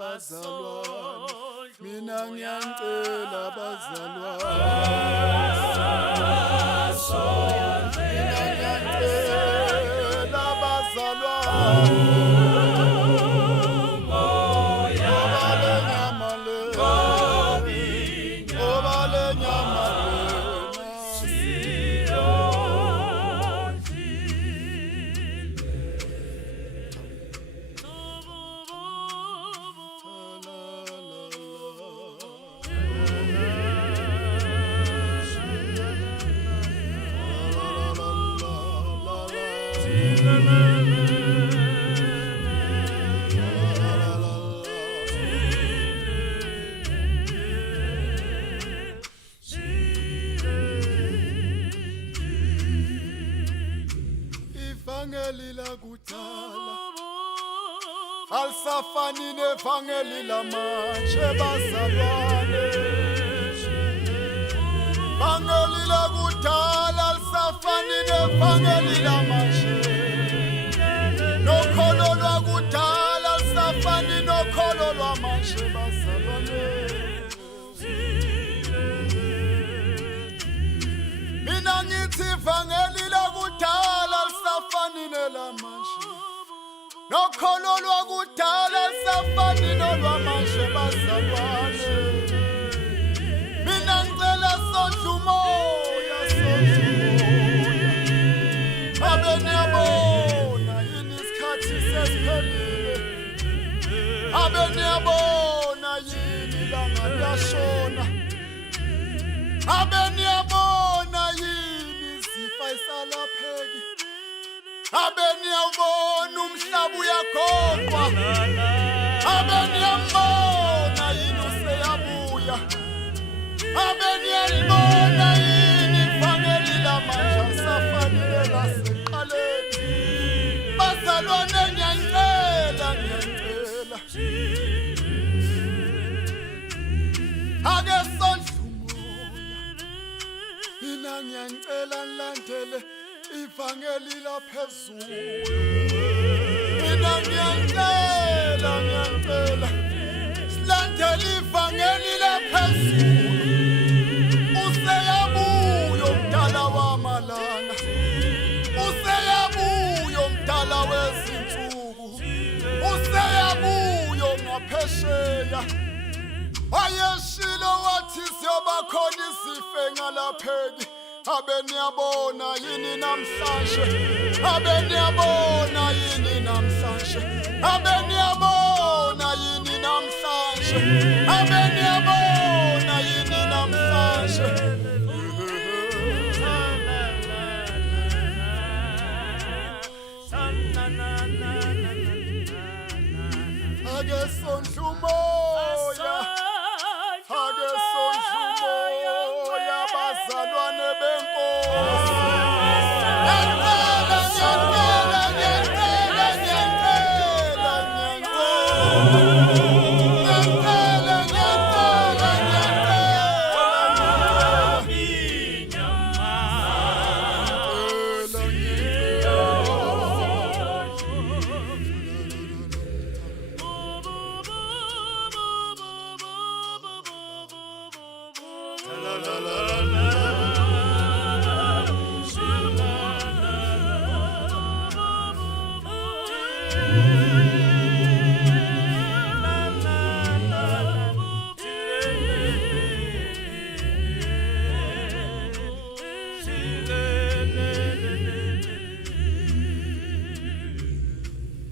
Bazalwane, mina ngiyacela bazalwane, mina ngiyacela bazalwane, obale nyama le, obale nyama Ivangeli la kudala alisafani nevangeli lamanje bazalwane. Ivangeli la kudala alisafani nevangeli lamanje. Nokholo lwakudala alisafani nokholo lwamanje bazalwane. Mina ngithi ivangeli lakudala alisafani nelamanje. Nokholo lwakudala alisafani nolwamanje bazalwane. Mina ngicela sondla umoya, sondla umoya. Abe niyabona yini isikhathi sesiphelile. Abe niyabona yini ilanga liyashona. Abe niyabona yini isifa isalapheki. Abe niyabona umhlaba uyakhokhwa. Abe niyabona yini useyabuya. Abe niyalibona yini ivangeli lamanje alisafanile lasekuqaleni. Bazalwane ngiyacela, ngiyacela, ake sondle umoya. Mina ngiyacela nilandele ivangeli laphezulu. Mina ngiyacela, ngiyacela silandele ivangeli laphezulu. Useyabuya omdala wamalanga, useyabuya omdala wezinsuku, useyabuya ngaphesheya. Wayeshilo wathi siyoba khona izife ngalapheki. Abe niyabona yini namhlanje. Abe niyabona yini namhlanje. Abe niyabona yini namhlanje. Abe niyabona yini namhlanje. Ake sondla umoya.